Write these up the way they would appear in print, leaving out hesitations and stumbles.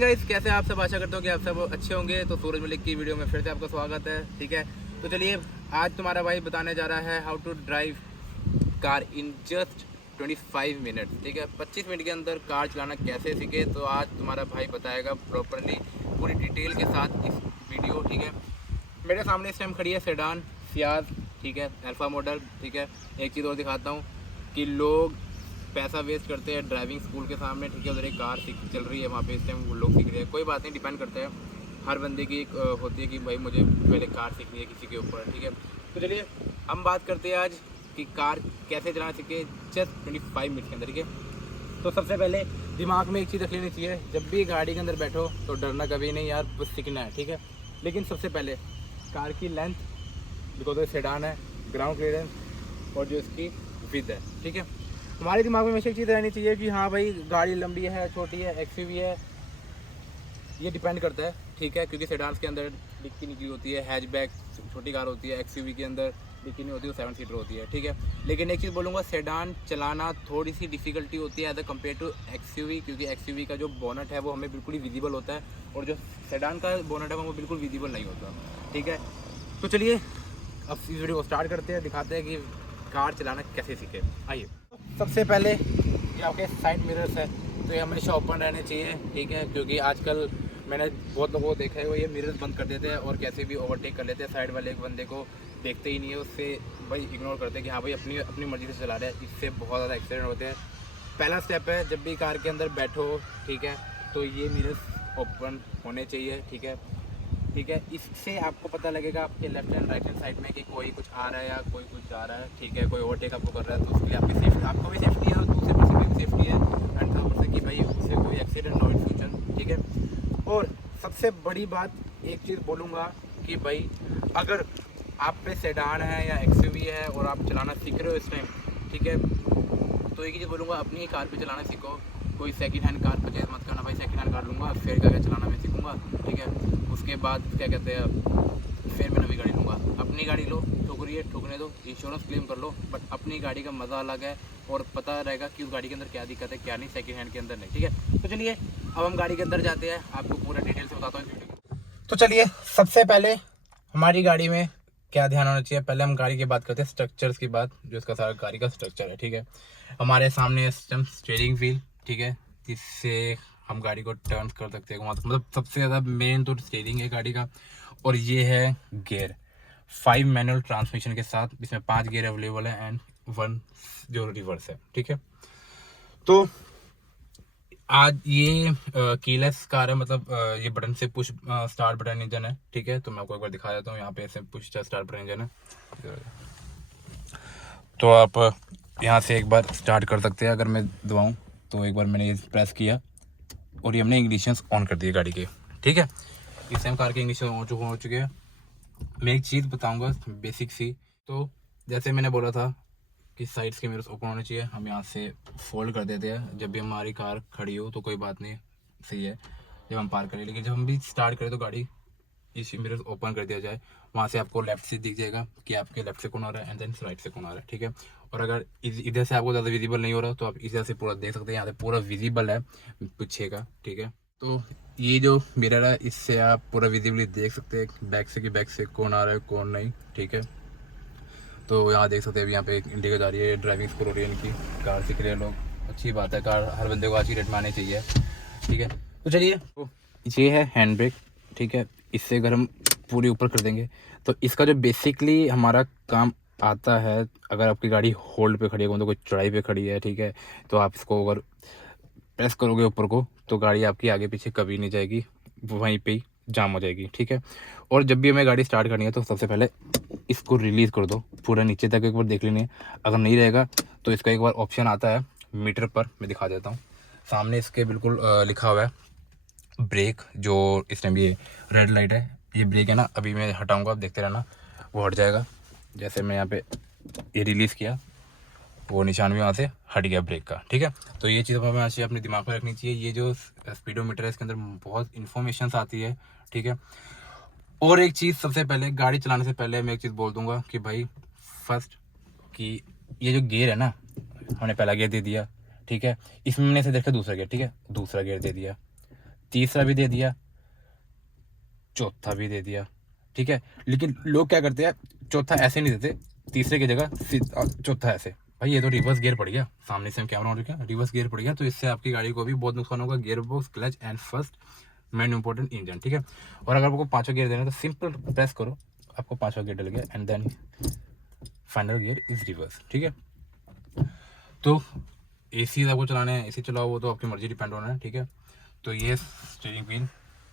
Guys, कैसे आप सब? आशा करता हूँ कि आप सब अच्छे होंगे। तो सूरज मलिक की वीडियो में फिर से आपका स्वागत है। ठीक है, तो चलिए आज तुम्हारा भाई बताने जा रहा है how to drive car in just 25 minute. ठीक है, 25 मिनट के अंदर कार चलाना कैसे सीखे, तो आज तुम्हारा भाई बताएगा प्रॉपरली पूरी डिटेल के साथ इस वीडियो। ठीक है, मेरे सामने इस टाइम खड़ी है सेडान सियाज, ठीक है, अल्फा मॉडल। ठीक है, एक चीज़ और दिखाता हूँ कि लोग पैसा वेस्ट करते हैं ड्राइविंग स्कूल के सामने। ठीक है, उधर एक कार चल रही है, वहाँ पे इस टाइम वो लोग सीख रहे हैं। कोई बात नहीं, डिपेंड करता है, हर बंदे की एक होती है कि भाई मुझे पहले कार सीखनी है किसी के ऊपर। ठीक है, तो चलिए हम बात करते हैं आज कि कार कैसे चलाना सीखे जस्ट 25 मिनट के अंदर। ठीक है, तो सबसे पहले दिमाग में एक चीज़ रख लेनी चाहिए, जब भी गाड़ी के अंदर बैठो तो डरना कभी नहीं यार, बस सीखना है। ठीक है, लेकिन सबसे पहले कार की लेंथ, बिकॉज सेडान है, ग्राउंड क्लियरेंस और जो इसकी विड्थ है। ठीक है, हमारे दिमाग में हमेशा एक चीज़ रहनी चाहिए कि हाँ भाई गाड़ी लंबी है, छोटी है, एक्सयूवी है, ये डिपेंड करता है। ठीक है, क्योंकि सेडान्स के अंदर डिक्की निकली होती है, हैचबैक छोटी कार होती है, एक्सयूवी के अंदर डिक्की नहीं होती, वो 7 सीटर होती है। ठीक है, लेकिन एक चीज़ बोलूँगा, सेडान चलाना थोड़ी सी डिफ़िकल्टी होती है एज कम्पेयर टू एक्सयूवी, क्योंकि एक्सयूवी का जो बोनट है वो हमें बिल्कुल ही विजिबल होता है और जो सेडान का बोनट है वो बिल्कुल विजिबल नहीं होता। ठीक है, तो चलिए अब इस वीडियो को स्टार्ट करते हैं, दिखाते हैं कि कार चलाना कैसे सीखे। आइए, सबसे पहले ये आपके साइड मिरर्स है, तो ये हमेशा ओपन रहने चाहिए। ठीक है, क्योंकि आजकल मैंने बहुत लोगों को देखा है वो ये मिरर्स बंद कर देते हैं और कैसे भी ओवरटेक कर लेते हैं, साइड वाले एक बंदे को देखते ही नहीं है, उससे भाई इग्नोर करते हैं कि हाँ भाई अपनी अपनी मर्ज़ी से चला रहे हैं। इससे बहुत ज़्यादा एक्सीडेंट होते हैं। पहला स्टेप है, जब भी कार के अंदर बैठो, ठीक है, तो ये मिरर्स ओपन होने चाहिए। ठीक है, ठीक है, इससे आपको पता लगेगा आपके left and right hand side में कि कोई कुछ आ रहा है या कोई कुछ जा रहा है। ठीक है, कोई ओवरटेक आपको कर रहा है, तो उसके लिए आपकी सेफ्टी, आपको भी सेफ्टी है और दूसरे पर्सन की भी सेफ्टी है, एंड थर्ड पर्सन की भाई उससे कोई एक्सीडेंट ना हो इन फ्यूचर। ठीक है, और सबसे बड़ी बात एक चीज़ बोलूँगा कि भाई अगर आप पे सेडान है या एक्सयूवी है और आप चलाना सीख रहे हो इस टाइम, ठीक है, तो एक ही चीज़ बोलूँगा, अपनी ही कार पे चलाना सीखो। कोई सेकंड हैंड कार परचेज मत करना, भाई सेकंड हैंड कार लूँगा फिर क्या चलाना मैं सीखूँगा। ठीक है, उसके बाद क्या कहते हैं, फिर मैं नई गाड़ी लूँगा। अपनी गाड़ी लो, ठुकरिए ठुकने दो, इंश्योरेंस क्लेम कर लो, बट अपनी गाड़ी का मज़ा अलग है और पता रहेगा कि उस गाड़ी के अंदर क्या दिक्कत है क्या नहीं, सेकंड हैंड के अंदर नहीं। ठीक है, तो चलिए अब हम गाड़ी के अंदर जाते हैं, आपको पूरा डिटेल से बताता हूँ। तो चलिए सबसे पहले हमारी गाड़ी में क्या ध्यान होना चाहिए, पहले हम गाड़ी की बात करते हैं, स्ट्रक्चर्स की बात, जो इसका सारा गाड़ी का स्ट्रक्चर है। ठीक है, हमारे सामने सिस्टम स्टीयरिंग व्हील, ठीक है, जिससे हम गाड़ी को टर्न कर सकते हैं, मतलब सबसे ज़्यादा मेन तो स्टीयरिंग है गाड़ी का। और ये है गियर, 5 मैनुअल ट्रांसमिशन के साथ, इसमें 5 गियर अवेलेबल है एंड 1 जो रिवर्स है। ठीक है, तो आज ये कीलेस कार है, मतलब ये बटन से पुश स्टार्ट बटन इंजन है। ठीक है, तो मैं आपको एक बार दिखा देता हूँ, यहाँ पे ऐसे पुश स्टार्ट बटन इंजन है, तो आप यहाँ से एक बार स्टार्ट कर सकते हैं। अगर मैं दबाऊँ तो एक बार मैंने ये प्रेस किया और ये हमने इग्निशन ऑन कर दिए गाड़ी के। ठीक है, इस टाइम कार के इग्निशन हो चुके हैं। मैं एक चीज़ बताऊँगा बेसिक सी, तो जैसे मैंने बोला था कि साइड्स के मिरर्स ओपन होने चाहिए, हम यहाँ से फोल्ड कर देते हैं जब भी हमारी कार खड़ी हो, तो कोई बात नहीं, सही है जब हम पार्क करें, लेकिन जब हम भी स्टार्ट करें तो गाड़ी इस मिरर्स ओपन कर दिया जाए। वहाँ से आपको लेफ्ट से दिख जाएगा कि आपके लेफ्ट से कौन आ रहा है एंड देन राइट से कौन आ रहा है। ठीक है, और अगर इधर से आपको ज़्यादा विजिबल नहीं हो रहा तो आप इधर से पूरा देख सकते हैं, यहाँ से पूरा विजिबल है पीछे का। ठीक है, तो ये जो मिरर है इससे आप पूरा विजिबली देख सकते हैं बैक से कि बैक से कौन आ रहा है कौन नहीं। ठीक है, तो यहाँ देख सकते हैं, अभी यहाँ पे एक इंडिका जा रही है, ड्राइविंग स्कूल हो रही है इनकी, कार सीख रहे हैं लोग, अच्छी बात है, कार हर बंदे को आज की डेट में आनी चाहिए। ठीक है, तो चलिए ये है हैंड ब्रेक। ठीक है, इससे अगर हम पूरी ऊपर कर देंगे तो इसका जो बेसिकली हमारा काम आता है, अगर आपकी गाड़ी होल्ड पे खड़ी है, मतलब कोई चढ़ाई पे खड़ी है, ठीक है, तो आप इसको अगर प्रेस करोगे ऊपर को तो गाड़ी आपकी आगे पीछे कभी नहीं जाएगी, वहीं पे ही जाम हो जाएगी। ठीक है, और जब भी हमें गाड़ी स्टार्ट करनी है तो सबसे पहले इसको रिलीज़ कर दो, पूरा नीचे तक एक बार देख लेनी है। अगर नहीं रहेगा तो इसका एक बार ऑप्शन आता है मीटर पर, मैं दिखा देता हूँ, सामने इसके बिल्कुल लिखा हुआ है ब्रेक, जो इस टाइम ये रेड लाइट है, ये ब्रेक है ना, अभी मैं हटाऊँगा, आप देखते रहना, वो हट जाएगा। जैसे मैं यहाँ पे ये रिलीज़ किया, वो निशान भी वहाँ से हट गया ब्रेक का। ठीक है, तो ये चीज़ हमें अच्छी अपने दिमाग में रखनी चाहिए। ये जो स्पीडोमीटर है इसके अंदर बहुत इन्फॉर्मेशन आती है। ठीक है, और एक चीज़, सबसे पहले गाड़ी चलाने से पहले मैं एक चीज़ बोल दूंगा कि भाई फर्स्ट कि ये जो गियर है ना, हमने पहला गियर दे दिया, ठीक है, इसमें मैंने से देखा दूसरा गियर, ठीक है, दूसरा गियर दे दिया, तीसरा भी दे दिया, चौथा भी दे दिया, ठीक है। लेकिन लोग क्या करते हैं, चौथा ऐसे नहीं देते, तीसरे की जगह चौथा ऐसे। भाई ये तो रिवर्स गियर पड़ गया, सामने से हम कैमरा ऑन किया, रिवर्स गियर पड़ गया, तो इससे आपकी गाड़ी को भी बहुत नुकसान होगा। Gear box, clutch and first main important engine, ठीक है। और अगर आपको पांचों गियर देना है तो सिंपल प्रेस करो, आपको पांचवा गियर डल गया, and then final gear is reverse, ठीक है। तो एसी आपको चलाना है, एसी चलाओ, वो तो आपकी मर्जी डिपेंड होना है, ठीक है। तो ये स्टीयरिंग व्हील,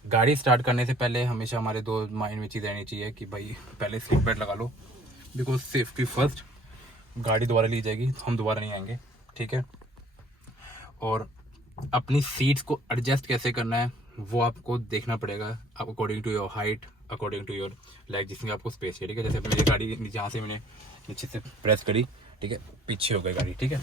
गाड़ी स्टार्ट करने से पहले हमेशा हमारे दो माइंड में चीज़ रहनी चाहिए कि भाई पहले सीट बेल्ट लगा लो, बिकॉज सेफ्टी फर्स्ट। गाड़ी दोबारा ली जाएगी तो हम दोबारा नहीं आएंगे, ठीक है। और अपनी सीट्स को एडजस्ट कैसे करना है वो आपको देखना पड़ेगा, आप according to your height, according to your leg, जिसमें आपको स्पेस है, ठीक है। जैसे मेरी गाड़ी जहाँ से मैंने नीचे से प्रेस करी, ठीक है, पीछे हो गई गाड़ी, ठीक है।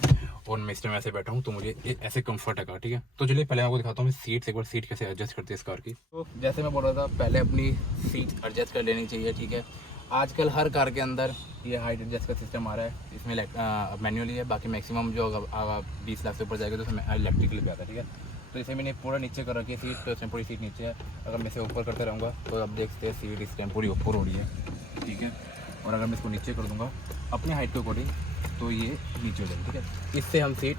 और मैं इस टाइम ऐसे बैठा हूँ तो मुझे ऐसे कंफर्ट है, ठीक है। तो चलिए पहले आपको दिखाता हूँ मैं सीट्स, एक बार सीट कैसे एडजस्ट करती है इस कार की। तो जैसे मैं बोल रहा था, पहले अपनी सीट एडजस्ट कर लेनी चाहिए, ठीक है। आजकल हर कार के अंदर ये हाइट एडजस्ट का सिस्टम आ रहा है, इसमें मैनुअली है, बाकी मैक्सिमम जो 20 लाख से ऊपर जाएगा तो उसमें इलेक्ट्रिकल भी आता है, ठीक है। तो इसे मैंने पूरा नीचे कर रखी है सीट, तो इसमें पूरी सीट नीचे है। अगर मैं इसे ऊपर करते रहूँगा तो आप देखते हैं सीट इस टाइम पूरी ऊपर हो रही है, ठीक है। और अगर मैं इसको नीचे कर दूँगा अपनी हाइट के अकॉर्डिंग तो ये नीचे हो जाएगी, ठीक है। इससे हम सीट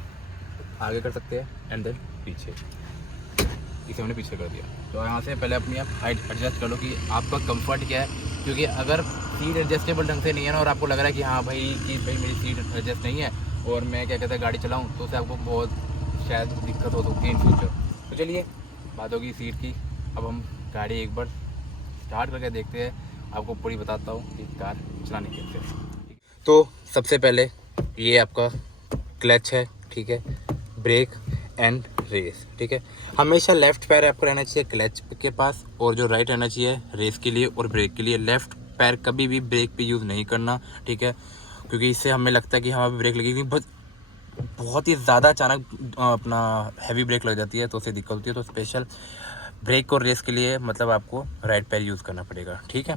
आगे कर सकते हैं एंड देन पीछे, इसे हमने पीछे कर दिया। तो यहाँ से पहले अपनी आप हाइट एडजस्ट कर लो कि आपका कंफर्ट क्या है, क्योंकि अगर सीट एडजस्टेबल ढंग से नहीं है ना, और आपको लग रहा है कि हाँ भाई मेरी सीट एडजस्ट नहीं है और मैं क्या कहता है गाड़ी चलाऊँ, तो उससे आपको बहुत शायद दिक्कत हो सकती है इन फ्यूचर। तो चलिए बात होगी सीट की, अब हम गाड़ी एक बार स्टार्ट करके देखते हैं, आपको पूरी बताता हूँ कि कार चलाने कैसे। तो सबसे पहले ये आपका क्लच है, ठीक है, ब्रेक एंड रेस, ठीक है। हमेशा लेफ्ट पैर आपको रहना चाहिए क्लच के पास, और जो राइट रहना चाहिए रेस के लिए और ब्रेक के लिए। लेफ्ट पैर कभी भी ब्रेक पे यूज़ नहीं करना, ठीक है, क्योंकि इससे हमें लगता है कि हाँ ब्रेक लगेगी, बस बहुत ही ज़्यादा अचानक अपना हैवी ब्रेक लग जाती है तो उससे दिक्कत होती है। तो स्पेशल ब्रेक और रेस के लिए मतलब आपको राइट पैर यूज़ करना पड़ेगा, ठीक है।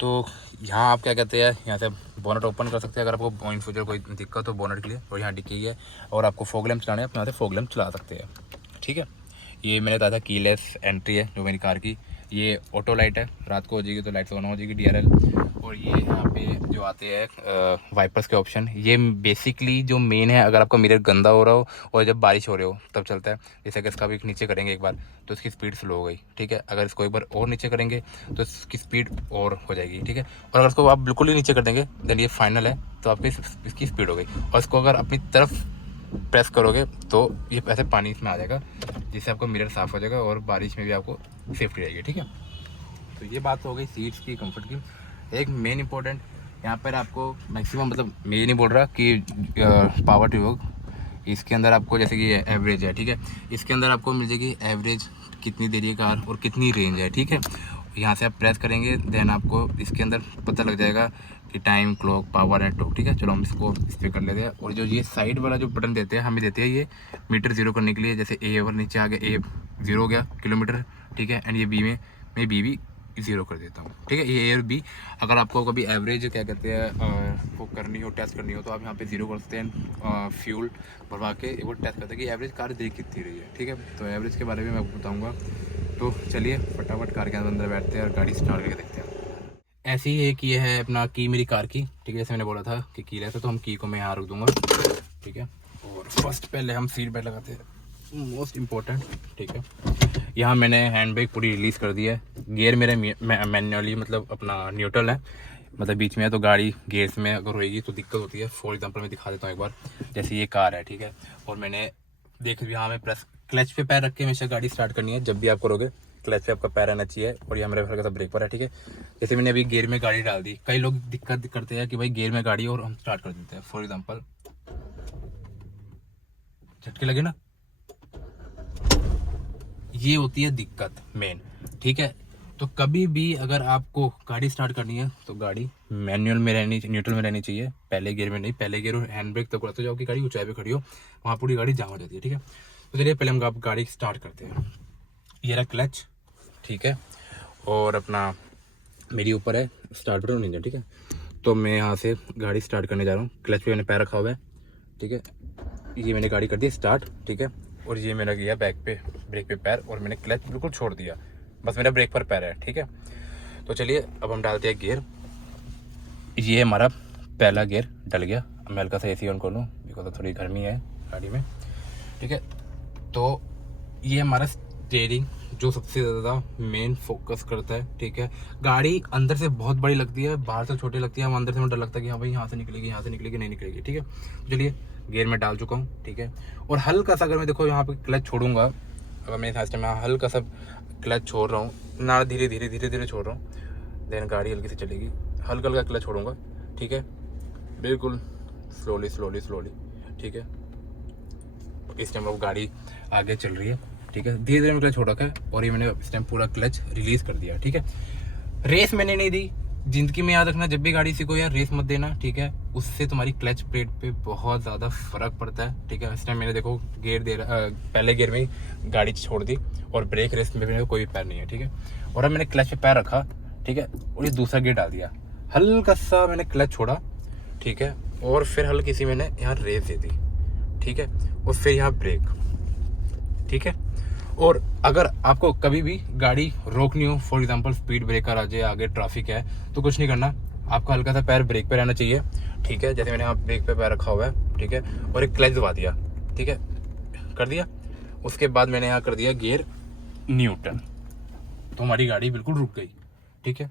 तो यहाँ आप क्या कहते हैं, यहाँ से बोनट ओपन कर सकते हैं अगर आपको इन फ्यूचर कोई दिक्कत हो बोनट के लिए। और यहाँ डिक्की है, और आपको फॉग लैंप चलाने हैं, आप यहाँ से फॉग लैंप चला सकते हैं, ठीक है। ये मैंने बताया था कीलेस एंट्री है जो मेरी कार की। ये ऑटो लाइट है, रात को हो जाएगी तो लाइट ऑन हो जाएगी, DRL। और ये यहाँ पे जो आते हैं वाइपर्स के ऑप्शन, ये बेसिकली जो मेन है, अगर आपका मिरर गंदा हो रहा हो और जब बारिश हो रही हो तब चलता है। जैसे कि इसका भी नीचे करेंगे एक बार तो इसकी स्पीड स्लो हो गई, ठीक है। अगर इसको एक बार और नीचे करेंगे तो इसकी स्पीड और हो जाएगी, ठीक है। और अगर इसको आप बिल्कुल ही नीचे कर देंगे देन ये फाइनल है, तो आपकी इसकी स्पीड हो गई। और इसको अगर अपनी तरफ प्रेस करोगे तो ये ऐसे पानी इसमें आ जाएगा, जिससे आपका मिरर साफ़ हो जाएगा और बारिश में भी आपको सेफ्टी रहेगी, ठीक है। तो ये बात हो गई सीट्स की, कंफर्ट की। एक मेन इंपॉर्टेंट यहाँ पर आपको मैक्सिमम, मतलब मैं ये नहीं बोल रहा कि पावर ट्यूब, इसके अंदर आपको जैसे कि एवरेज है, ठीक है, इसके अंदर आपको मिल जाएगी एवरेज कितनी दे रही है कार और कितनी रेंज है, ठीक है। यहाँ से आप प्रेस करेंगे देन आपको इसके अंदर पता लग जाएगा कि time, clock, power and torque, ठीक है। चलो हम इसको इस पर कर लेते हैं। और जो ये साइड वाला जो बटन देते हैं, हमें देते हैं ये मीटर जीरो करने के लिए। जैसे ए ओवर नीचे आ गया, ए जीरो हो गया किलोमीटर, ठीक है। एंड ये बी में मैं बी भी ज़ीरो कर देता हूँ, ठीक है। ये ए और बी, अगर आपको कभी एवरेज क्या कहते हैं वो करनी हो, टेस्ट करनी हो, तो आप यहाँ पे ज़ीरो कर सकते हैं, फ्यूल भरवा के वो टेस्ट करते हैं कि एवरेज कार दे कितनी रही है, ठीक है। तो एवरेज के बारे में मैं आपको बताऊँगा। तो चलिए फटाफट कार के अंदर बैठते हैं और गाड़ी स्टार्ट करके देखते हैं। ऐसे ही एक ये है अपना की मेरी कार की, ठीक है। जैसे मैंने बोला था कि की रहता, तो हम की को मैं यहाँ रख दूँगा, ठीक है। और फर्स्ट पहले हम सीट बेल्ट लगाते हैं, मोस्ट इम्पोर्टेंट, ठीक है। यहाँ मैंने हैंड ब्रेक पूरी रिलीज़ कर दी है। गियर मेरे मैनुअली मतलब अपना न्यूट्रल है, मतलब बीच में है, तो गाड़ी गियर्स में अगर होएगी तो दिक्कत होती है। फॉर एग्जांपल मैं दिखा देता हूँ एक बार, जैसे ये कार है, ठीक है। और मैंने देख यहाँ में प्रेस क्लच पे पैर रख के हमेशा गाड़ी स्टार्ट करनी है। जब भी आप करोगे क्लच पे आपका पैर रहना चाहिए, और ये मेरा हल्का सा ब्रेक पर है, ठीक है। जैसे मैंने अभी गियर में गाड़ी डाल दी, कई लोग दिक्कत करते हैं कि भाई गियर में गाड़ी और हम स्टार्ट कर देते हैं। फॉर एग्जाम्पल झटके लगे ना, ये होती है दिक्कत मेन, ठीक है। तो कभी भी अगर आपको गाड़ी स्टार्ट करनी है तो गाड़ी मैनुअल में रहनी, न्यूट्रल में रहनी चाहिए, पहले गियर में नहीं। पहले गियर और हैंड ब्रेक तब करते जाओ कि गाड़ी ऊंचाई पे खड़ी हो, वहाँ पूरी गाड़ी जाम हो जाती है, ठीक है। तो चलिए पहले हम गाड़ी स्टार्ट करते हैं। ये रहा क्लच, ठीक है, और अपना मेरी ऊपर है स्टार्ट बटन इंजन, ठीक है। तो मैं यहाँ से गाड़ी स्टार्ट करने जा रहा हूँ। क्लच पे मैंने पैर रखा हुआ है, ठीक है। ये मैंने गाड़ी कर दी स्टार्ट, ठीक है। और ये मेरा गया बैक पे ब्रेक पे पैर और मैंने क्लच बिल्कुल छोड़ दिया, बस मेरा ब्रेक पर पैर है। ठीक है, तो चलिए अब हम डालते हैं गियर। ये हमारा पहला गियर डल गया। अब मैं हल्का सा AC ऑन कर लूँ बिकॉज थोड़ी गर्मी है गाड़ी में। ठीक है, तो ये हमारा स्टीयरिंग जो सबसे ज़्यादा मेन फोकस करता है। ठीक है, गाड़ी अंदर से बहुत बड़ी लगती है, बाहर से छोटी लगती है, हम अंदर से हमें डर लगता है कि हाँ भाई यहाँ से निकलेगी, यहाँ से निकलेगी, नहीं निकलेगी। ठीक है, चलिए गियर में डाल चुका हूँ। ठीक है, और हल्का सा अगर मैं देखो यहाँ पे क्लच छोड़ूंगा, अगर मेरे हिसाब से मैं हल्का सा क्लच छोड़ रहा हूँ ना, धीरे धीरे छोड़ रहा हूँ, देन गाड़ी हल्की से चलेगी। हल्का हल्का क्लच छोड़ूंगा। ठीक है, बिल्कुल स्लोली। ठीक है, इस टाइम अब गाड़ी आगे चल रही है। ठीक है, धीरे धीरे मैं क्लच छोड़ रखा है और ये मैंने इस टाइम पूरा क्लच रिलीज कर दिया। ठीक है, रेस मैंने नहीं दी। जिंदगी में याद रखना, जब भी गाड़ी सीखो यार रेस मत देना। ठीक है, उससे तुम्हारी क्लच प्लेट पे बहुत ज़्यादा फर्क पड़ता है। ठीक है, इस टाइम मैंने देखो गियर पहले गियर में ही गाड़ी छोड़ दी और ब्रेक रेस में मेरे कोई पैर नहीं है। ठीक है, और अब मैंने क्लच पे पैर रखा। ठीक है, और ये दूसरा गियर डाल दिया, हल्का सा मैंने क्लच छोड़ा। ठीक है, और फिर हल्की सी मैंने यहाँ रेस दे दी। ठीक है, और फिर यहाँ ब्रेक। ठीक है, और अगर आपको कभी भी गाड़ी रोकनी हो, फॉर एग्जांपल स्पीड ब्रेकर आ जाए, आगे ट्रैफिक है, तो कुछ नहीं करना, आपका हल्का सा पैर ब्रेक पे रहना चाहिए। ठीक है, जैसे मैंने यहाँ ब्रेक पे पैर रखा हुआ है। ठीक है, और एक क्लच दबा दिया। ठीक है, कर दिया। उसके बाद मैंने यहाँ कर दिया गियर न्यूट्रल, तो हमारी गाड़ी बिल्कुल रुक गई। ठीक है,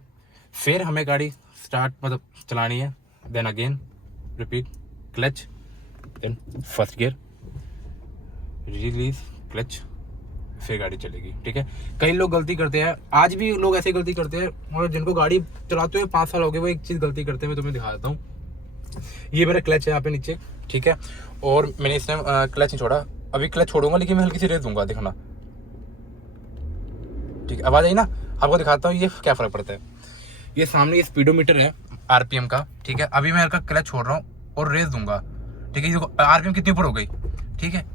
फिर हमें गाड़ी स्टार्ट मतलब चलानी है। Then again repeat, clutch, then first gear, release, clutch, फिर गाड़ी चलेगी। ठीक है, कई लोग गलती करते हैं, आज भी लोग ऐसे गलती करते हैं, और जिनको गाड़ी चलाते हुए 5 साल हो गए वो एक चीज़ गलती करते हैं, मैं तुम्हें दिखा देता हूँ। ये मेरा क्लच है यहाँ पे नीचे। ठीक है, और मैंने इस टाइम क्लच नहीं छोड़ा, अभी क्लच छोड़ूंगा लेकिन मैं हल्की सी रेस दूंगा, देखना। ठीक है, आवाज़ आई ना, आपको दिखाता हूँ ये क्या फ़र्क पड़ता है। ये सामने ये स्पीडोमीटर है RPM का। ठीक है, अभी मैं हल्का क्लच छोड़ रहा हूँ और रेस दूंगा। ठीक है, RPM कितनी ऊपर हो गई। ठीक है,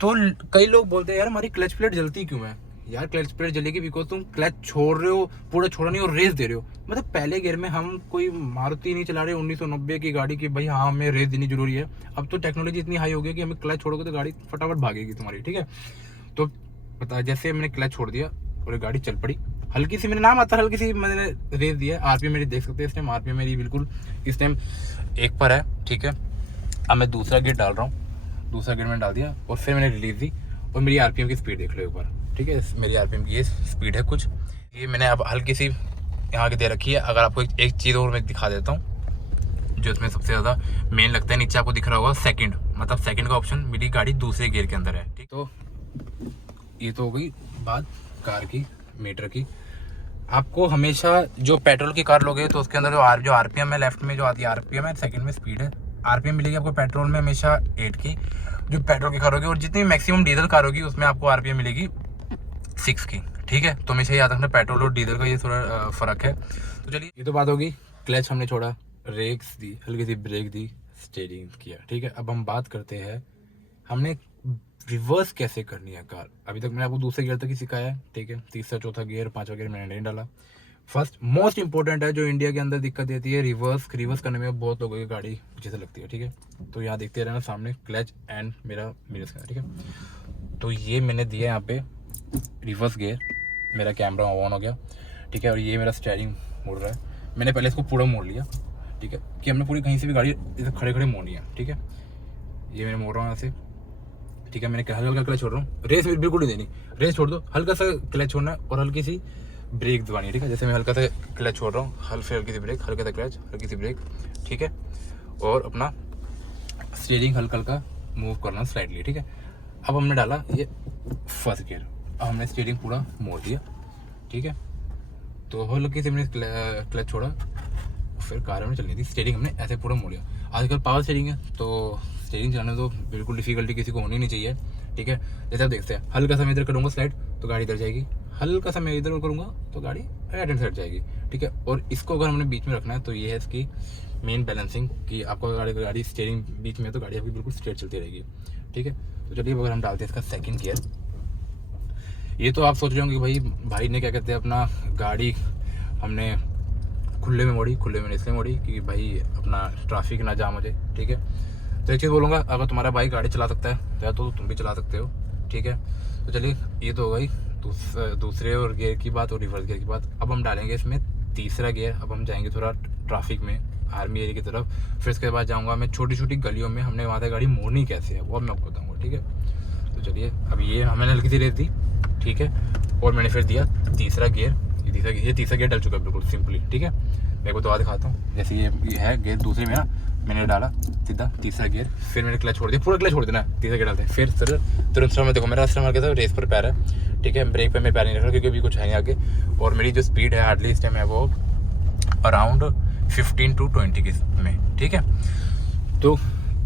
तो कई लोग बोलते हैं यार हमारी क्लच प्लेट जलती क्यों है। यार क्लच प्लेट जलेगी बिकॉज तुम क्लच छोड़ रहे हो, पूरा छोड़ा नहीं और रेस दे रहे हो। मतलब पहले गियर में हम कोई मारुति नहीं चला रहे 1990 की गाड़ी की भाई हाँ हमें रेस देनी जरूरी है। अब तो टेक्नोलॉजी इतनी हाई हो गई कि हमें क्लच छोड़ोगे तो गाड़ी फटाफट भागेगी तुम्हारी। ठीक है, तो पता जैसे मैंने क्लच छोड़ दिया और गाड़ी चल पड़ी, हल्की सी मेरे नाम आता है, हल्की सी मैंने रेस दिया। RPM मेरी देख सकते हैं इस टाइम, RPM मेरी बिल्कुल इस टाइम 1 पर है। ठीक है, अब मैं दूसरा गियर डाल रहा हूँ, दूसरा गियर मैंने डाल दिया और फिर मैंने रिलीज दी और मेरी RPM की स्पीड देख लो एक बार। ठीक है, मेरी RPM की ये स्पीड है कुछ, ये मैंने अब हल्की सी यहाँ की दे रखी है। अगर आपको एक चीज़ और मैं दिखा देता हूँ जो इसमें सबसे ज़्यादा मेन लगता है, नीचे आपको दिख रहा होगा सेकंड, मतलब सेकंड का ऑप्शन मेरी गाड़ी दूसरे गियर के अंदर है। ठीक, तो ये तो हो गई बात कार की, मीटर की। आपको हमेशा जो पेट्रोल की कार लोगे तो उसके अंदर जो RPM है, लेफ्ट में जो आती है RPM है, सेकंड में स्पीड है। RPM मिलेगी आपको पेट्रोल में हमेशा 8 की, जो पेट्रोल की कार होगी, और जितनी मैक्सिमम डीजल कार होगी उसमें आपको RPM मिलेगी 6 की। ठीक है, तो हमेशा याद रखना पेट्रोल और डीजल का ये थोड़ा फ़र्क है। तो चलिए ये तो बात होगी, क्लच हमने छोड़ा, रेक्स दी, हल्की सी ब्रेक दी, स्टीयरिंग किया। ठीक है, अब हम बात करते हैं हमने रिवर्स कैसे करनी है कार। अभी तक मैंने आपको दूसरे गियर तक ही सिखाया है। ठीक है, तीसरा चौथा गियर पांचवा गियर मैंने नहीं डाला। फर्स्ट मोस्ट इंपॉर्टेंट है जो इंडिया के अंदर दिक्कत देती है, रिवर्स करने में बहुत लोगों की गाड़ी जैसे लगती है। ठीक है, तो यहाँ देखते रहना सामने क्लच एंड मेरा मिरर्स का। ठीक है, तो ये मैंने दिया यहाँ पे रिवर्स गियर, मेरा कैमरा ऑन हो गया। ठीक है, और ये मेरा स्टीयरिंग मुड़ रहा है। मैंने पहले इसको पूरा मोड़ लिया। ठीक है, कि हमने पूरी कहीं से भी गाड़ी इसे खड़े खड़े मोड़नी है। ठीक है, ये मैंने मोड़ रहा हूँ यहाँ से। ठीक है, मैंने हल्का हल्का क्लच छोड़ रहा हूँ, रेस बिल्कुल नहीं देनी, रेस छोड़ दो, हल्का सा क्लच छोड़ना है और हल्की सी ब्रेक दबानी है। ठीक है, जैसे मैं हल्का सा क्लच छोड़ रहा हूँ, फिर हल्की सी ब्रेक, हल्का सा क्लच, हल्की सी ब्रेक। ठीक है, और अपना स्टीयरिंग हल्का हल्का मूव करना स्लाइडली। ठीक है, अब हमने डाला ये फर्स्ट गियर, अब हमने स्टीयरिंग पूरा मोड़ दिया। ठीक है, तो हल्की से मैंने क्लच छोड़ा, फिर कार में चलनी थी, स्टीयरिंग हमने ऐसे पूरा मोड़ दिया। आजकल पावर स्टीयरिंग है तो स्टीयरिंग चलाने तो बिल्कुल डिफिकल्टी किसी को होनी नहीं चाहिए। ठीक है, जैसे आप देखते हैं हल्का सा मैं इधर करूँगा स्लाइड तो गाड़ी इधर जाएगी, हल्का सा मैं इधर करूँगा तो गाड़ी राइट हैंड साइड जाएगी। ठीक है, और इसको अगर हमने बीच में रखना है तो ये है इसकी मेन बैलेंसिंग, कि आपको गाड़ी स्टीयरिंग बीच में है तो गाड़ी आपकी बिल्कुल स्ट्रेट चलती रहेगी। ठीक है, तो चलिए अगर हम डालते हैं इसका सेकंड गियर। ये तो आप सोच रहे होंगे कि भाई ने क्या कहते हैं अपना गाड़ी हमने खुले में मोड़ी, खुले में इसलिए मोड़ी कि भाई अपना ट्रैफिक ना जाम हो जाए। ठीक है, तो एक चीज़ बोलूँगा, अगर तुम्हारा भाई गाड़ी चला सकता है तो तुम भी चला सकते हो। ठीक है। तो चलिए ये तो हो गई दूसरे और गियर की बात और रिवर्स गियर की बात। अब हम डालेंगे इसमें तीसरा गियर। अब हम जाएंगे थोड़ा ट्रैफिक में, आर्मी एरिया की तरफ। फिर उसके बाद जाऊंगा मैं छोटी छोटी गलियों में, हमने वहाँ से गाड़ी मोड़नी कैसे है वो अब मैं आपको बताऊँगा, ठीक है। तो चलिए अब ये हमने हल्की सी रेस दी, ठीक है, और मैंने फिर दिया तीसरा गियर। ये तीसरा गियर डल चुका है बिल्कुल सिंपली, ठीक है। मैं को दवा दिखाता हूँ। जैसे ये है गियर दूसरे में ना, मैंने डाला सीधा तीसरा गियर, फिर मैंने क्लच छोड़ दिया, पूरा क्लच छोड़ देना, तीसरा गियर डालते हैं। फिर सर तुरंत में देखो मेरा रास्ता मार के था, रेस पर पैर है, ठीक है। ब्रेक पे मैं पैर नहीं रख रहा क्योंकि अभी कुछ है नहीं आगे, और मेरी जो स्पीड है हार्डली इस टाइम है वो अराउंड 15 to 20 की में, ठीक है। तो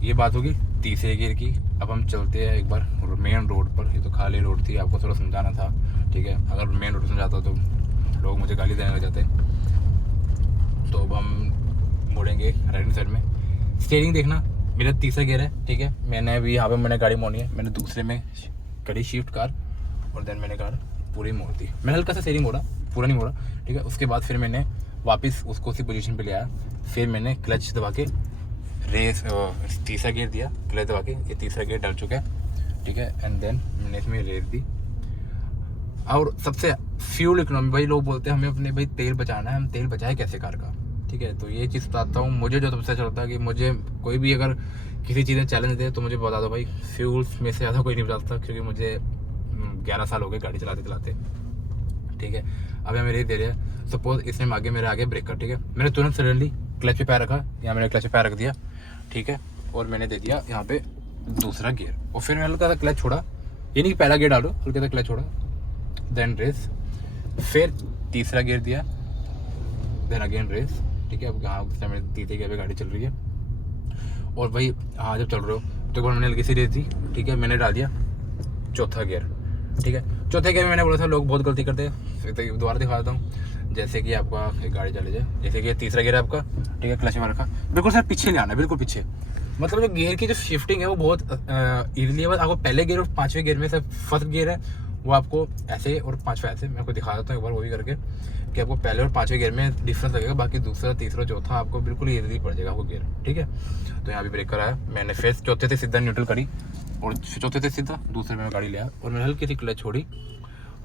ये बात होगी तीसरे गियर की। अब हम चलते हैं एक बार मेन रोड पर। ये तो खाली रोड थी, आपको थोड़ा समझाना था, ठीक है। अगर मेन रोड समझाता तो लोग मुझे गाली देने लग जाते। तो अब हम मोड़ेंगे राइट साइड में। स्टीयरिंग देखना, मेरा तीसरा गियर है, ठीक है। मैंने अभी यहाँ पे मैंने गाड़ी मोड़नी है, मैंने दूसरे में करी शिफ्ट कार और देन मैंने कार पूरी मोड़ दी। मैंने हल्का सा स्टीयरिंग मोड़ा, पूरा नहीं मोड़ा, ठीक है। उसके बाद फिर मैंने वापस उसको उसी पोजीशन पे ले आया, फिर मैंने क्लच दबा के रेस तीसरा गियर दिया, क्लच दबा के। ये तीसरा गियर डल चुका है, ठीक है। एंड देन मैंने इसमें रेस दी। और सबसे फ्यूल इकोनॉमी, भाई लोग बोलते हैं हमें अपने भाई तेल बचाना है, हम तेल बचाए कैसे कार का, ठीक है। तो ये चीज़ बताता हूँ। मुझे जो सबसे चलता है कि मुझे कोई भी अगर किसी चीज़ में चैलेंज दे तो मुझे बता दो भाई, फ्यूल्स में से ज़्यादा कोई नहीं बताता, क्योंकि मुझे 11 साल हो गए गाड़ी चलाते चलाते, ठीक है। अब यहाँ मेरे दे रहे हैं, सपोज इसने आगे मेरे आगे ब्रेक कर, ठीक है। मैंने तुरंत सडनली क्लच पे पैर रखा, यहाँ मैंने क्लच पे पैर रख दिया, ठीक है। और मैंने दे दिया यहाँ पे दूसरा गियर, और फिर मैंने हल्का सा क्लच छोड़ा, ये नहीं कि पहला गियर डालो, हल्का सा क्लच छोड़ा, देन रेस, फिर तीसरा गियर दिया, देन अगेन रेस, ठीक है। अब यहाँ उस टाइम तीसरे गियर पे गाड़ी चल रही है, और भाई हाँ जब चल रहे हो तो एक बार मैंने हल्की सी रेस दी, ठीक है। मैंने डाल दिया चौथा गियर, ठीक है। चौथे गियर में मैंने बोला था लोग बहुत गलती करते हैं, तो दोबारा दिखा देता हूँ। जैसे कि आपका एक गाड़ी चले जाए, जैसे कि तीसरा गियर है आपका, ठीक है, क्लच में रखा, बिल्कुल सर पीछे नहीं आना, बिल्कुल पीछे। मतलब जो गियर की जो शिफ्टिंग है वो बहुत ईजिली है। बस आपको पहले गियर और पाँचवें गियर में से फर्स्ट गियर है वो आपको ऐसे और पाँचवा ऐसे, मैं आपको दिखा देता हूँ एक बार वो भी करके, कि आपको पहले और पाँचवें गियर में डिफरेंस लगेगा, बाकी दूसरा तीसरा चौथा आपको बिल्कुल ईजिली पड़ जाएगा आपको गियर, ठीक है। तो यहाँ भी ब्रेक कराया मैंने, फिर चौथे से सीधा न्यूट्रल करी, और चौथे से सीधा दूसरे में गाड़ी लिया, और मैंने हल्की सी क्लच छोड़ी,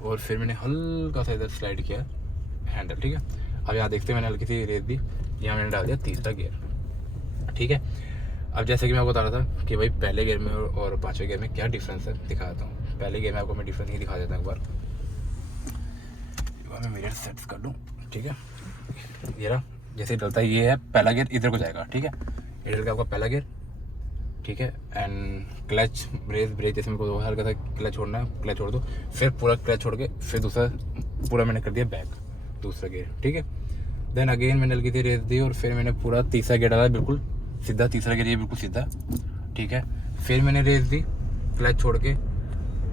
और फिर मैंने हल्का सा इधर स्लाइड किया हैंडल, ठीक है। अब यहाँ देखते हैं मैंने हल्की सी रेस दी, यहाँ मैंने डाल दिया तीसरा गियर, ठीक है। अब जैसे कि मैं आपको बता रहा था कि भाई पहले गियर में और पाँचवें गियर में क्या डिफरेंस है, दिखा देता हूँ। पहले गियर में आपको मैं डिफरेंस नहीं दिखा देता एक बार मैं मिरर सेट कर लूँ, ठीक है। ये रहा, जैसे डलता है ये है पहला गियर, इधर को जाएगा, ठीक है। ये डल का आपका पहला गियर, ठीक है। एंड क्लच ब्रेक जैसे मेरे को हल्का सा क्लच छोड़ना है, क्लच छोड़ दो, फिर पूरा क्लच छोड़ के फिर दूसरा पूरा मैंने कर दिया बैक, दूसरा गियर, ठीक है। देन अगेन मैंने हल्की सी रेस दी, और फिर मैंने पूरा तीसरा गियर डाला बिल्कुल सीधा, तीसरा गियर ये बिल्कुल सीधा, ठीक है। फिर मैंने रेस दी, क्लच छोड़ के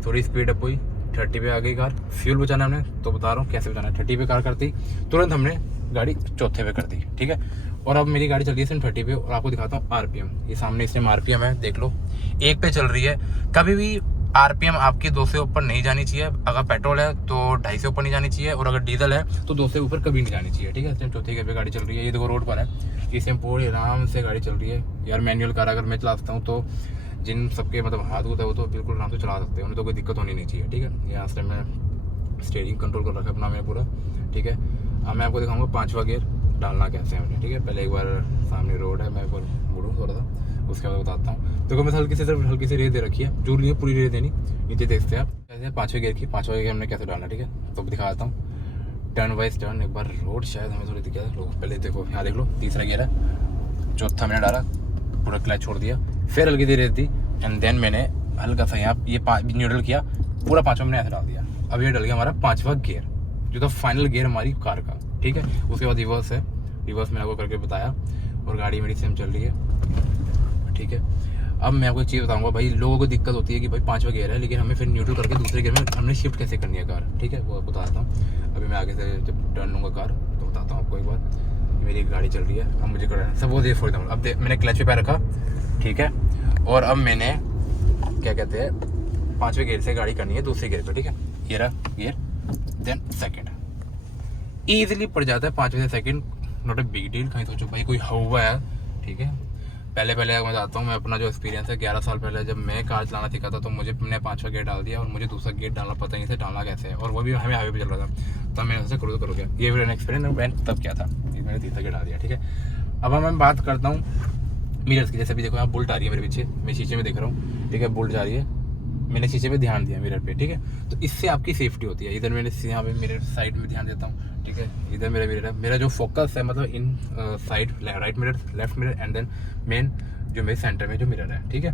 थोड़ी स्पीड अप हुई, 30 पे आ गई कार। फ्यूल बचाना हमने, तो बता रहा हूँ कैसे बचाना है। 30 पे कार करती तुरंत हमने गाड़ी चौथे पे कर दी, ठीक है। और अब मेरी गाड़ी चल रही है सिर्फ 30 पे, और आपको दिखाता हूँ आरपीएम। ये सामने इसमें आरपीएम है, देख लो 1 पे चल रही है। कभी भी आरपीएम आपकी 2 से ऊपर नहीं जानी चाहिए। अगर पेट्रोल है तो 2.5 से ऊपर नहीं जानी चाहिए, और अगर डीजल है तो 2 से ऊपर कभी नहीं जानी चाहिए, ठीक है। इसमें चौथे पे गाड़ी चल रही है, ये देखो रोड पर है, इसमें पूरी आराम से गाड़ी चल रही है यार। मैनुअल कार अगर मैं चलाता हूँ तो जिन सबके मतलब हाथ होता है वो तो बिल्कुल आराम से चला सकते हैं, उन्हें तो कोई दिक्कत होनी नहीं चाहिए, ठीक है। यहाँ से मैं स्टीयरिंग कंट्रोल कर रखा है अपना मैं पूरा, ठीक है। अब मैं आपको दिखाऊंगा पाँचवा गियर डालना कैसे है हमने, ठीक है। पहले एक बार सामने रोड है, मैं एक बार मुड़ूँ थोड़ा सा, उसके बाद बताता हूँ। तो मैं हल्की सी रेस दे रखी है, जरूर नहीं है पूरी रेस देनी, नीचे देखते हैं आप कैसे पाँचवें गियर की, पाँचवा गियर हमने कैसे डालना, ठीक है। तो दिखा देता हूँ टर्न वाइज टर्न। एक बार रोड शायद हमें थोड़ी दिक्कत है, पहले देखो यहाँ देख लो, तीसरा गियर है, चौथा मैंने डाला, पूरा क्लच छोड़ दिया, फिर हल्की सी रेस दी, एंड देन मैंने हल्का सा यहाँ ये न्यूट्रल किया, पूरा पाँचवा मैंने ऐसे डाल दिया। अब ये डल गया हमारा पाँचवा गियर, जो था फाइनल गियर हमारी कार का, ठीक है। उसके बाद रिवर्स है, रिवर्स मैंने आपको करके बताया, और गाड़ी मेरी सेम चल रही है, ठीक है। अब मैं आपको एक चीज़ बताऊंगा भाई, लोगों को दिक्कत होती है कि भाई पाँचवा गियर है, लेकिन हमें फिर न्यूट्रल करके दूसरे गियर में हमने शिफ्ट कैसे करनी है कार, ठीक है, वो बताता हूँ। अभी मैं आगे से जब टर्न लूँगा कार तो बताता हूँ आपको एक बार। मेरी गाड़ी चल रही है, अब मुझे करना है सब वो देख फोड़। अब मैंने क्लच पे पैर रखा, ठीक है, और अब मैंने क्या कहते हैं पाँचवें गियर से गाड़ी करनी है दूसरे गियर पे, ठीक है। ये रहा गियर, देन सेकंड, ईजिली पड़ जाता है 5वें से second, not a big deal. कहीं सोचो भाई कोई हुआ है, ठीक है, पहले मैं बताता हूँ मैं अपना जो एक्सपीरियंस है। 11 साल पहले जब मैं कार चलाना सीखा था तो मुझे मैंने 5वां गेयर डाल दिया और मुझे दूसरा गेयर डालना पता नहीं था डालना कैसे है, और वो भी हमें हाईवे पे चल रहा था। तब मैंने सोचा करो तो करो क्या, ये मेरा एक्सपीरियंस मैंने तब क्या था, मैंने तीसरा गेयर डाल दिया। ठीक है, अब मैं बात करता हूँ मिरर्स की। जैसे अभी देखो यहाँ बुल्ट आ रही है मेरे पीछे, मैं शीशे में देख रहा हूँ। ठीक है, बुल्ट जा रही है, मैंने शीशे पे ध्यान दिया मिरर पे। ठीक है, तो इससे आपकी सेफ्टी होती है। इधर मैंने यहाँ पे मिरर साइड में ध्यान देता हूँ। ठीक है, इधर मेरा मिरर है, मेरा जो फोकस है मतलब inside right mirror, left mirror and then main जो मेरे सेंटर में जो मिरर है। ठीक है,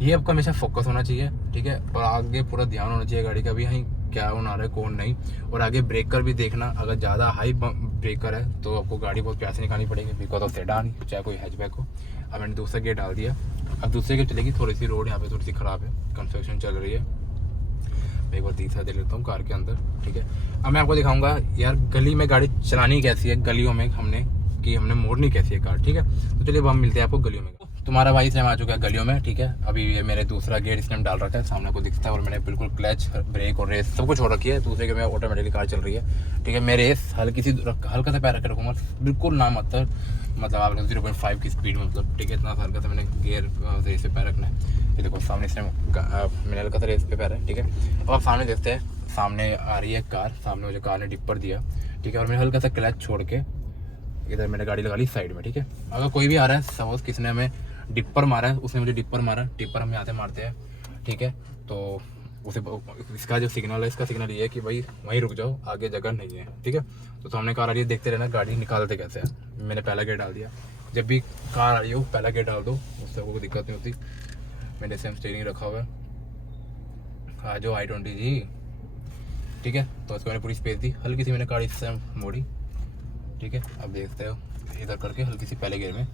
ये आपका हमेशा फोकस होना चाहिए। ठीक है, और आगे पूरा ध्यान होना चाहिए गाड़ी का भी, यहाँ क्या होना रहा है कौन नहीं। और आगे ब्रेकर भी देखना, अगर ज़्यादा हाई ब्रेकर है तो आपको गाड़ी बहुत प्यार से निकालनी पड़ेगी, बिकॉज ऑफ सेडान, चाहे कोई हैचबैक हो। अब मैंने दूसरा गेयर डाल दिया, अब दूसरे गेयर चलेगी। थोड़ी सी रोड यहाँ पे थोड़ी सी ख़राब है, कंस्ट्रक्शन चल रही है। मैं एक बार तीसरा दे लेता हूँ कार के अंदर। ठीक है, अब मैं आपको दिखाऊंगा यार गली में गाड़ी चलानी कैसी है, गलियों में हमने मोड़नी कैसी है कार। ठीक है, तो चलिए अब हम मिलते हैं आपको गलियों में। तुम्हारा भाई से आ चुका है गलियों में। ठीक है, अभी ये मेरे दूसरा गेयर इसने डाल रखा है, सामने को दिखता है, और मैंने बिल्कुल क्लच, ब्रेक और रेस सब कुछ छोड़ रखी है। दूसरे के में ऑटोमेटिकली कार चल रही है। ठीक है, मैं रेस हल्का सा पैर रख रखूँगा, बिल्कुल ना मतलब आप 0.5 की स्पीड में, मतलब ठीक है, इतना हल्का सा मैंने गेयर रेस पे पैर रखना है। ये देखो सामने इसने मैंने हल्का सा रेस पे पैर है। ठीक है, अब आप सामने देखते हैं, सामने आ रही है कार, सामने मुझे कार ने डिपर दिया। ठीक है, और मैंने हल्का सा क्लच छोड़ के इधर मैंने गाड़ी लगा ली साइड में। ठीक है, अगर कोई भी आ रहा है, सपोज किसने हमें डिपर मारा है, उसने मुझे डिपर मारा, डिपर हम यहाँ से मारते हैं। ठीक है, तो उसे इसका जो सिग्नल है, इसका सिग्नल ये है कि भाई वहीं रुक जाओ, आगे जगह नहीं है। ठीक है, तो सामने कार आ रही है, देखते रहना गाड़ी निकालते कैसे है। मैंने पहला गेयर डाल दिया, जब भी कार आ रही हो पहला गेयर डाल दो, उससे कोई दिक्कत नहीं होती। मैंने सेम स्टीयरिंग रखा हुआ है, आ जाओ i20 जी। ठीक है, तो उसको मैंने पूरी स्पेस दी, हल्की सी मैंने गाड़ी से मोड़ी। ठीक है, अब देखते हो इधर करके हल्की सी पहले गेयर में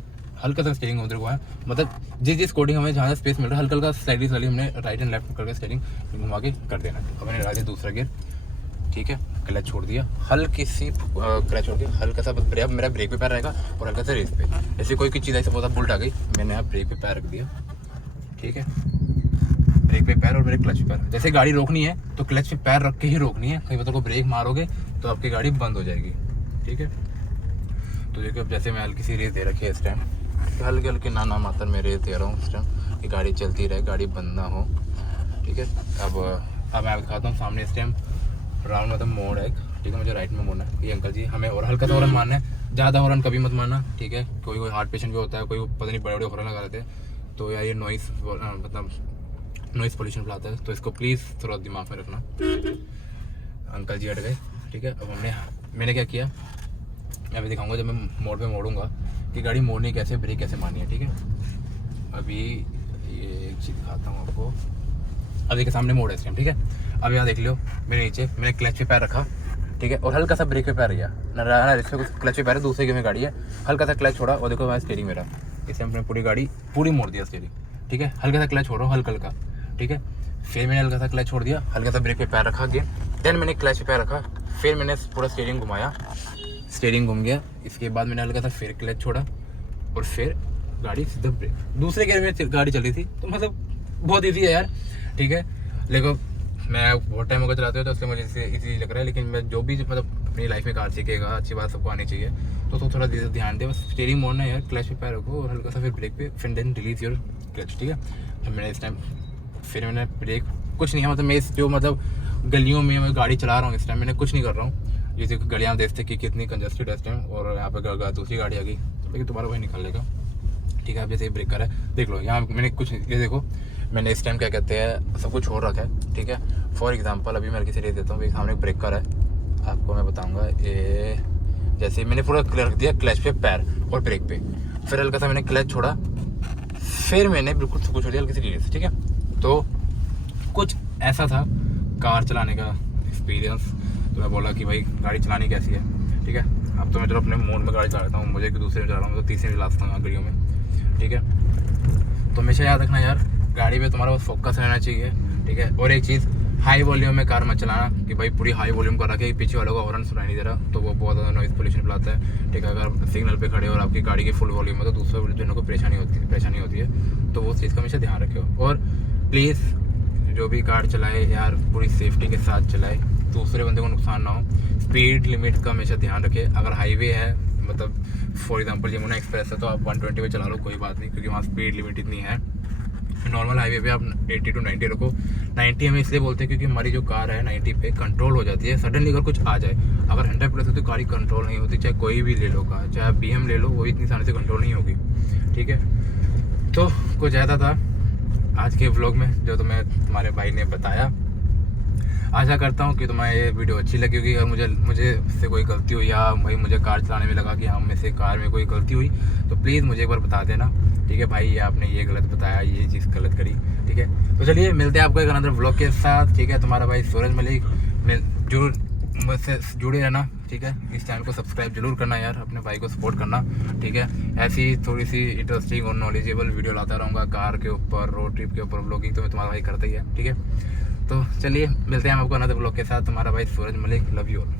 हल्का सा स्टीयरिंग उधर हुआ है, मतलब जिस कोडिंग हमें जहाँ स्पेस मिल रहा है, हल्का स्लाइडली हमने राइट एंड लेफ्ट करके स्टीयरिंग घुमा के कर देना। अब मैंने डाल दिया दूसरा गियर। ठीक है, क्लच छोड़ दिया, हल्की सी क्लच छोड़ दिया, हल्का सा अब मेरा ब्रेक पे पैर रहेगा और हल्का सा रेस पे। ऐसे कोई चीज़ ऐसे बहुत बुल्ट आ गई, मैंने यहाँ ब्रेक पे पैर रख दिया। ठीक है, ब्रेक पे पैर और मेरे क्लच पे पैर। जैसे गाड़ी रोकनी है तो क्लच पे पैर रख के ही रोकनी है, कहीं मतलब को ब्रेक मारोगे तो आपकी गाड़ी बंद हो जाएगी। ठीक है, तो देखिए जैसे मैं हल्की सी रेस दे रखी है इस टाइम, हल्के ना मात्र मैं रेस दे रहा हूँ इस टाइम कि गाड़ी चलती रहे, गाड़ी बंद ना हो। ठीक है, अब मैं दिखाता हूँ सामने इस टाइम राउंड मतलब मोड़ है। ठीक है, मुझे राइट में मोड़ना है। ये अंकल जी हमें और हल्का सा हॉर्न मारना है, ज़्यादा हॉर्न कभी मत मारना। ठीक है, कोई हार्ट पेशेंट भी होता है, कोई पता नहीं बड़े बड़े हॉर्न लगा देते हैं, तो यार ये नॉइस मतलब नॉइस पोल्यूशन फैलाता है, तो इसको प्लीज़ थोड़ा दिमाग में रखना। अंकल जी हट गए। ठीक है, अब मैंने क्या किया, मैं अभी दिखाऊंगा जब मैं मोड़ पे मोड़ूंगा कि गाड़ी मोड़नी कैसे, ब्रेक कैसे मारनी है। ठीक है, अभी ये एक चीज़ दिखाता हूँ आपको। अब देखिए सामने मोड़ है इस टाइम। ठीक है, अब यहाँ देख लो मेरे नीचे मैंने क्लच पे पैर रखा। ठीक है, और हल्का सा ब्रेक पे पैर गया ना, इस पर क्लच पे पैर है, दूसरे की में गाड़ी है, हल्का सा क्लच छोड़ा और देखो मैं स्टीयरिंग मेरा इस टाइम मैंने पूरी गाड़ी पूरी मोड़ दिया स्टीयरिंग। ठीक है, हल्का सा क्लच छोड़ रहा हूँ, हल्का। ठीक है, फिर मैंने हल्का सा क्लच छोड़ दिया, हल्का सा ब्रेक पे पैर रखा अगेन, देन मैंने क्लच पे पैर रखा, फिर मैंने पूरा स्टीयरिंग घुमाया, स्टीयरिंग घूम गया। इसके बाद मैंने हल्का सा फिर क्लच छोड़ा और फिर गाड़ी सीधा ब्रेक, दूसरे गियर में गाड़ी चल रही थी, तो मतलब बहुत ईजी है यार। ठीक है, लेकिन मैं बहुत टाइम होकर चलाते हो तो उसके मुझे इसी लग रहा है, लेकिन मैं जो भी मतलब अपनी लाइफ में कार सीखेगा, अच्छी बात सबको आनी चाहिए, तो थोड़ा ध्यान दे, बस स्टीयरिंग मोड़ना है यार, क्लच पे पैर रखो और हल्का सा फिर ब्रेक पे, फिर देन रिलीज योर क्लच। ठीक है, अब मैंने इस टाइम फिर मैंने ब्रेक कुछ नहीं है, मतलब मैं इस जो मतलब गलियों में मैं गाड़ी चला रहा हूँ इस टाइम, मैंने कुछ नहीं कर रहा हूँ। जैसे गलियाँ देखते कि कितनी कंजस्टेड है इस टाइम, और यहाँ पे दूसरी गाड़ी आ गई, लेकिन तुम्हारा वही निकल लेगा। ठीक है, अब जैसे ब्रेक कर है, देख लो यहाँ मैंने कुछ, ये देखो मैंने इस टाइम क्या कहते हैं सब कुछ छोड़ रखा है। ठीक है, फॉर एग्जांपल अभी मैं किसी रेस देता हूँ, सामने ब्रेकर है, आपको मैं बताऊंगा, ये जैसे मैंने पूरा रख दिया क्लच पे पैर और ब्रेक पे, फिर हल्का सा मैंने क्लच छोड़ा, फिर मैंने बिल्कुल सब कुछ छोड़ दिया हल्की सी रेस। ठीक है, तो कुछ ऐसा था कार चलाने का एक्सपीरियंस, तो मैं बोला कि भाई गाड़ी चलानी कैसी है। ठीक है, अब तो मैं चलो अपने मोड में गाड़ी चला लेता हूँ, मुझे दूसरे में चला रहा हूँ तो तीसरे में चलाता हूँ गाड़ियों में। ठीक है, तो हमेशा याद रखना यार गाड़ी पे तुम्हारा बस फोकस रहना चाहिए। ठीक है, और एक चीज़, हाई वॉल्यूम में कार मत चलाना कि भाई पूरी हाई वॉल्यूम कर रखे पीछे वालों का हॉर्न सुनाई नहीं दे रहा, तो वो बहुत ज़्यादा नॉइज़ पोल्यूशन फैलाता है। ठीक है, अगर सिग्नल पे खड़े और आपकी गाड़ी की फुल वॉल्यूम है तो दूसरे जनों को परेशानी होती है, तो वो चीज़ का हमेशा ध्यान रखो। और प्लीज़ जो भी कार चलाए यार पूरी सेफ्टी के साथ चलाए, दूसरे बंदे को नुकसान ना हो, स्पीड लिमिट का हमेशा ध्यान रखें। अगर हाईवे है मतलब फॉर एग्जांपल यमुना एक्सप्रेस है तो आप 120 पे चला लो, कोई बात नहीं, क्योंकि वहाँ स्पीड लिमिट इतनी है। नॉर्मल हाईवे पे आप 80 to 90 रखो। 90 हमें इसलिए बोलते हैं क्योंकि हमारी जो कार है 90 पे कंट्रोल हो जाती है। सडनली अगर कुछ आ जाए, अगर 100% तो गाड़ी कंट्रोल नहीं होती, चाहे कोई भी ले लो कार, चाहे आप BM ले लो, वो इतनी आसानी से कंट्रोल नहीं होगी। ठीक है, तो कुछ ज़्यादा था आज के व्लॉग में जो तुम्हारे भाई ने बताया। आशा करता हूँ कि तुम्हें ये वीडियो अच्छी लगी होगी। अगर मुझे से कोई गलती हुई या भाई मुझे कार चलाने में लगा कि हाँ में से कार में कोई गलती हुई, तो प्लीज़ मुझे एक बार बता देना। ठीक है भाई, ये आपने ये गलत बताया, ये चीज़ गलत करी। ठीक है, तो चलिए मिलते हैं आपको एक अनदर व्लॉग के साथ। ठीक है, तुम्हारा भाई सूरज मलिक, जरूर मुझसे जुड़े रहना। ठीक है, इस चैनल को सब्सक्राइब जरूर करना यार, अपने भाई को सपोर्ट करना। ठीक है, ऐसी थोड़ी सी इंटरेस्टिंग और नॉलेजेबल वीडियो लाता रहूँगा कार के ऊपर, रोड ट्रिप के ऊपर। व्लॉगिंग तो मैं तुम्हारा भाई करता ही है। ठीक है, तो चलिए मिलते हैं हम आपको अनदर ब्लॉग के साथ। तुम्हारा भाई सूरज मलिक, लव यू ऑल।